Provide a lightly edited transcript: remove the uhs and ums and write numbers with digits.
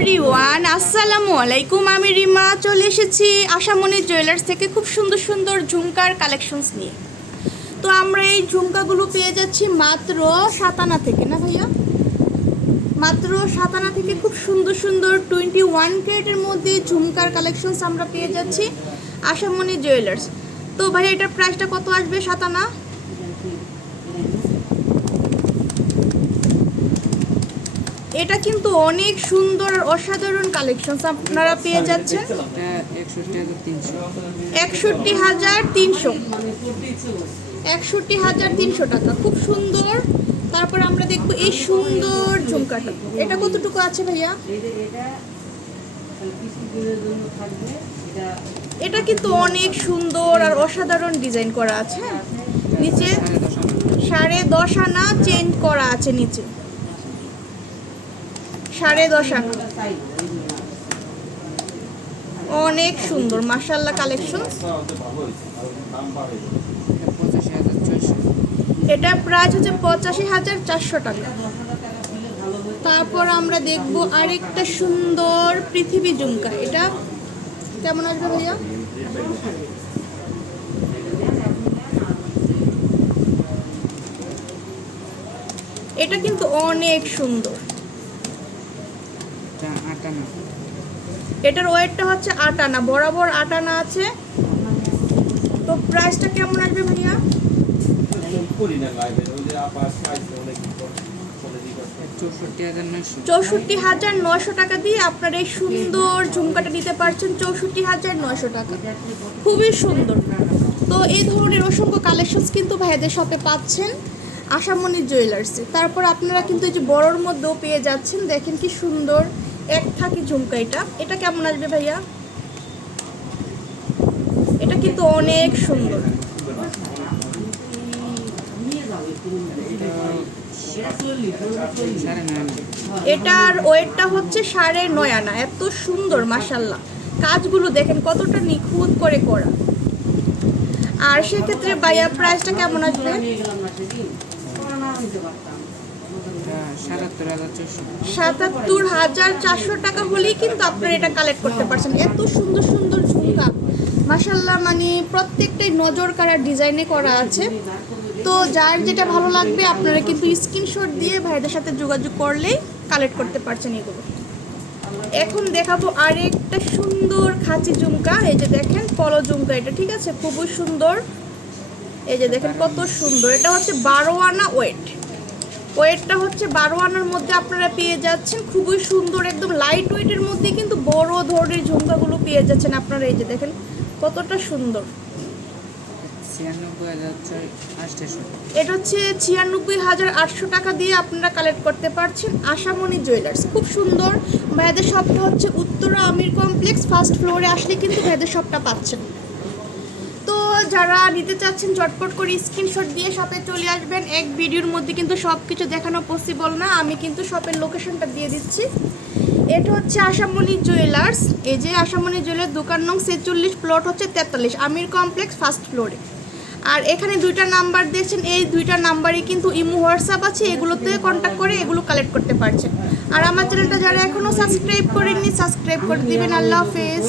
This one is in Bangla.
এভরিওয়ান আসসালামু আলাইকুম। আমি রিমা চলে এসেছি আশামণি জুয়েলার্স থেকে খুব সুন্দর সুন্দর ঝুমকার কালেকশনস নিয়ে। তো আমরা এই ঝুমকাগুলো পেয়ে যাচ্ছি মাত্র 7 আনা থেকে, না ভাইয়া? মাত্র 7 আনা থেকে খুব সুন্দর সুন্দর 21 ক্যারেটের মধ্যে ঝুমকার কালেকশনস আমরা পেয়ে যাচ্ছি আশামণি জুয়েলার্স। তো ভাইয়া এটার প্রাইসটা কত আসবে 7 আনা? এটা কিন্তু অনেক সুন্দর আর অসাধারণ কালেকশনস আপনারা পেয়ে যাচ্ছেন 61,300 টাকা, খুব সুন্দর। তারপর আমরা দেখবো এই সুন্দর ঝুমকাটা, এটা কতটুকু আছে ভাইয়া? এটা কিন্তু অনেক সুন্দর আর অসাধারণ ডিজাইন করা আছে। নিচে 10.5 আনা চেইন করা আছে, নিচে 10.5 আনা, অনেক সুন্দর মাশাআল্লাহ কালেকশন। এটা প্রাইস হচ্ছে 85,400 টাকা। তারপর আমরা দেখব আরেকটা সুন্দর পৃথিবী ঝুমকা, এটা কেমন আসবে ভাইয়া? এটা কিন্তু অনেক সুন্দর। এটার ওয়েটটা হচ্ছে 8 আনা, বরাবর 8 আনা আছে। তো প্রাইসটা কেমন আসবে ভাইয়া? 64,900 টাকা দিয়ে আপনার এই সুন্দর ঝুমকাটা নিতে পারছেন। 64,900 টাকা, খুবই সুন্দর। তো এই ধরনের অসংখ্য কালেকশনস কিন্তু ভাইয়াদের শপে পাচ্ছেন আশামণি জুয়েলার্সে। তারপর আপনারা কিন্তু এই যে বড়র মধ্যেও পেয়ে যাচ্ছেন, দেখেন কি সুন্দর এক থাকি ঝুমকা। এটা কেমন আসবে ভাইয়া? এটা কিন্তু অনেক সুন্দর। এটার ওয়েটটা হচ্ছে 9.5 আনা, এত সুন্দর মাশাআল্লাহ। কাজগুলো দেখেন কতটা নিখুঁত করে করা। আর সেক্ষেত্রে ভাইয়া প্রাইসটা কেমন আসবে? 77,400 টাকা হলেই কিন্তু আপনারা এটা কালেক্ট করতে পারছেন। এত সুন্দর সুন্দর ঝুমকা মাশাআল্লাহ, মানে প্রত্যেকটাই নজর কাড়া ডিজাইনে করা আছে। তো যার যেটা ভালো লাগবে আপনারা কিন্তু স্ক্রিনশট দিয়ে ভাইদের সাথে যোগাযোগ করলেই কালেক্ট করতে পারছেন এগুলো। এখন দেখাবো আরেকটা সুন্দর খাঁচি ঝুমকা। এই যে দেখেন পলো ঝুমকা, এটা ঠিক আছে, খুবই সুন্দর। এই যে দেখেন কত সুন্দর। এটা হচ্ছে 12 আনা ওয়েটটা হচ্ছে 12 আনার মধ্যে আপনারা পেয়ে যাচ্ছেন। খুবই সুন্দর, একদম লাইট ওয়েটের মধ্যে কিন্তু বড় ধরনের ঝুমকাগুলো পেয়ে যাচ্ছেন আপনারা। এই যে দেখেন কতটা সুন্দর। এটা হচ্ছে 96,800 টাকা দিয়ে আপনারা কালেক্ট করতে পারছেন আশামণি জুয়েলার্স। খুব সুন্দর। ভাইয়াদের শপটা হচ্ছে উত্তরা আমির কমপ্লেক্স, ফার্স্ট ফ্লোরে আসলে কিন্তু ভাইয়াদের শপটা পাচ্ছেন। তো যারা নিতে চাচ্ছেন ঝটপট করে স্ক্রিনশট দিয়ে শপে চলে আসবেন। এক ভিডিওর মধ্যে কিন্তু সব কিছু দেখানো পসিবল না, আমি কিন্তু শপের লোকেশনটা দিয়ে দিচ্ছি। এটা হচ্ছে আশামণি জুয়েলার্স। এই যে আশামণি জুয়েলার্স, দোকান নং 46, প্লট হচ্ছে 43, আমির কমপ্লেক্স, ফার্স্ট ফ্লোরে। আর এখানে 2টা নাম্বার দিয়েছেন, এই 2টা নাম্বারে কিন্তু ইমো হোয়াটসঅ্যাপ আছে, এগুলোতে কন্ট্যাক্ট করে এগুলো কালেক্ট করতে পারছেন। আর আমার চ্যানেলটা যারা এখনও সাবস্ক্রাইব করেননি সাবস্ক্রাইব করে দিবেন। আল্লাহ হাফেজ।